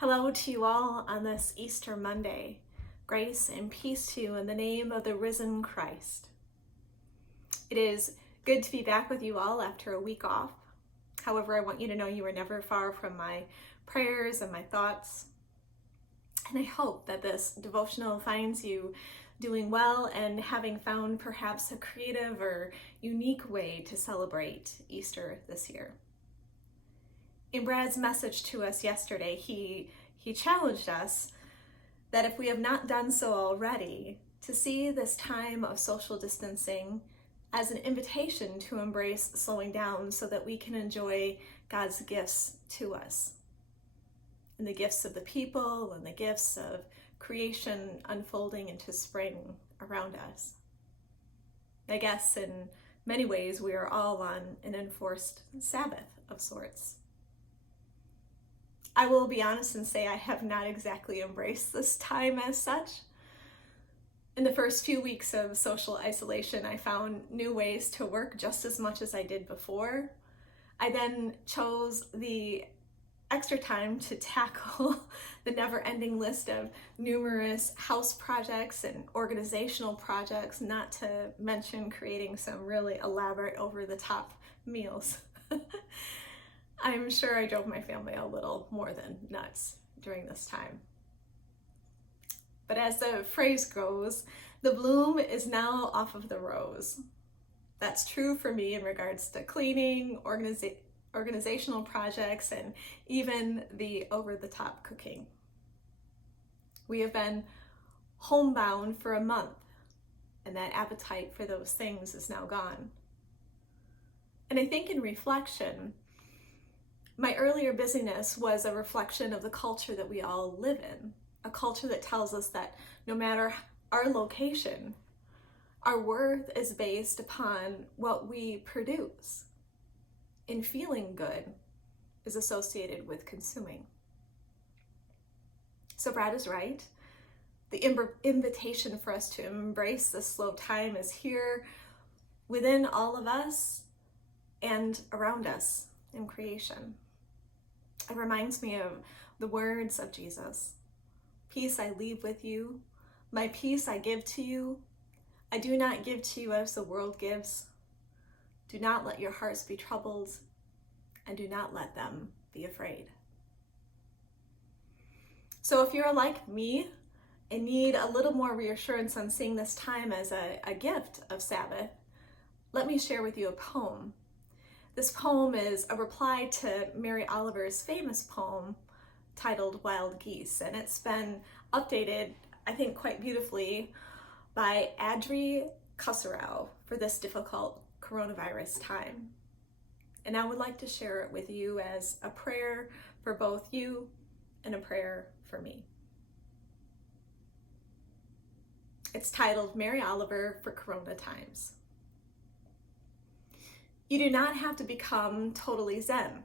Hello to you all on this Easter Monday. Grace and peace to you in the name of the risen Christ. It is good to be back with you all after a week off. However, I want you to know you are never far from my prayers and my thoughts. And I hope that this devotional finds you doing well and having found perhaps a creative or unique way to celebrate Easter this year. In Brad's message to us yesterday, he challenged us that if we have not done so already, to see this time of social distancing as an invitation to embrace slowing down so that we can enjoy God's gifts to us. And the gifts of the people and the gifts of creation unfolding into spring around us. I guess in many ways we are all on an enforced Sabbath of sorts. I will be honest and say I have not exactly embraced this time as such. In the first few weeks of social isolation, I found new ways to work just as much as I did before. I then chose the extra time to tackle the never-ending list of numerous house projects and organizational projects, not to mention creating some really elaborate over-the-top meals. I'm sure I drove my family a little more than nuts during this time. But as the phrase goes, the bloom is now off of the rose. That's true for me in regards to cleaning, organizational projects, and even the over-the-top cooking. We have been homebound for a month, and that appetite for those things is now gone. And I think in reflection, my earlier busyness was a reflection of the culture that we all live in, a culture that tells us that no matter our location, our worth is based upon what we produce, and feeling good is associated with consuming. So Brad is right. The invitation for us to embrace this slow time is here within all of us and around us in creation. It reminds me of the words of Jesus. Peace I leave with you, my peace I give to you. I do not give to you as the world gives. Do not let your hearts be troubled, and do not let them be afraid. So if you're like me and need a little more reassurance on seeing this time as a gift of Sabbath, let me share with you a poem. This poem is a reply to Mary Oliver's famous poem titled Wild Geese, and it's been updated, I think, quite beautifully by Adri Kusserow for this difficult coronavirus time. And I would like to share it with you as a prayer for both you and a prayer for me. It's titled Mary Oliver for Corona Times. You do not have to become totally zen.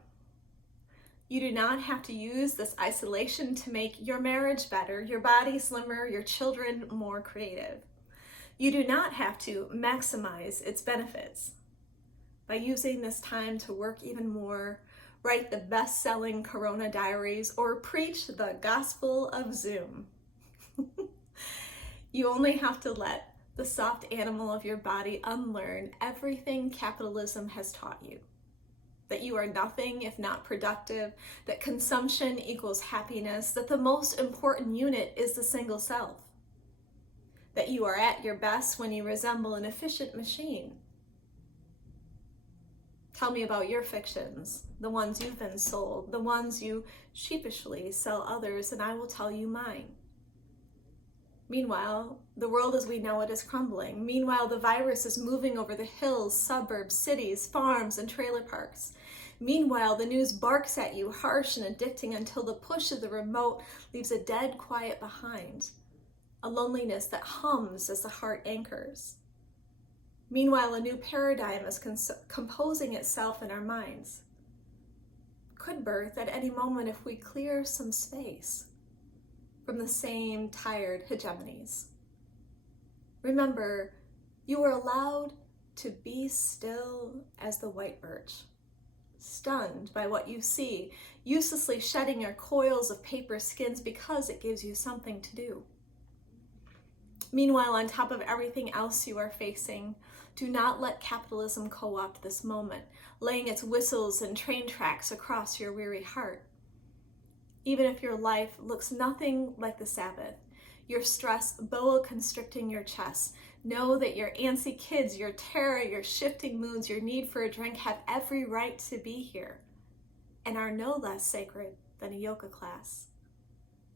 You do not have to use this isolation to make your marriage better, your body slimmer, your children more creative. You do not have to maximize its benefits by using this time to work even more, write the best-selling Corona diaries, or preach the gospel of Zoom. You only have to let the soft animal of your body unlearn everything capitalism has taught you. That you are nothing if not productive, that consumption equals happiness, that the most important unit is the single self. That you are at your best when you resemble an efficient machine. Tell me about your fictions, the ones you've been sold, the ones you sheepishly sell others, and I will tell you mine. Meanwhile, the world as we know it is crumbling. Meanwhile, the virus is moving over the hills, suburbs, cities, farms, and trailer parks. Meanwhile, the news barks at you, harsh and addicting, until the push of the remote leaves a dead quiet behind, a loneliness that hums as the heart anchors. Meanwhile, a new paradigm is composing itself in our minds. Could birth at any moment if we clear some space from the same tired hegemonies. Remember, you are allowed to be still as the white birch, stunned by what you see, uselessly shedding your coils of paper skins because it gives you something to do. Meanwhile, on top of everything else you are facing, do not let capitalism co-opt this moment, laying its whistles and train tracks across your weary heart. Even if your life looks nothing like the Sabbath, your stress boa constricting your chest, know that your antsy kids, your terror, your shifting moods, your need for a drink have every right to be here and are no less sacred than a yoga class.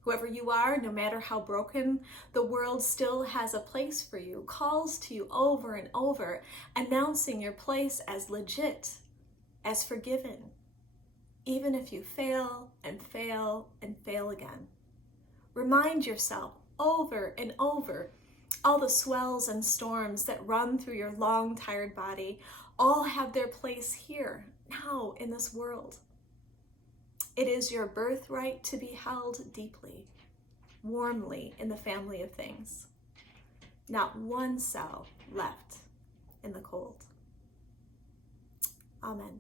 Whoever you are, no matter how broken, the world still has a place for you, calls to you over and over, announcing your place as legit, as forgiven, even if you fail and fail and fail again. Remind yourself over and over, all the swells and storms that run through your long, tired body all have their place here, now in this world. It is your birthright to be held deeply, warmly in the family of things. Not one cell left in the cold. Amen.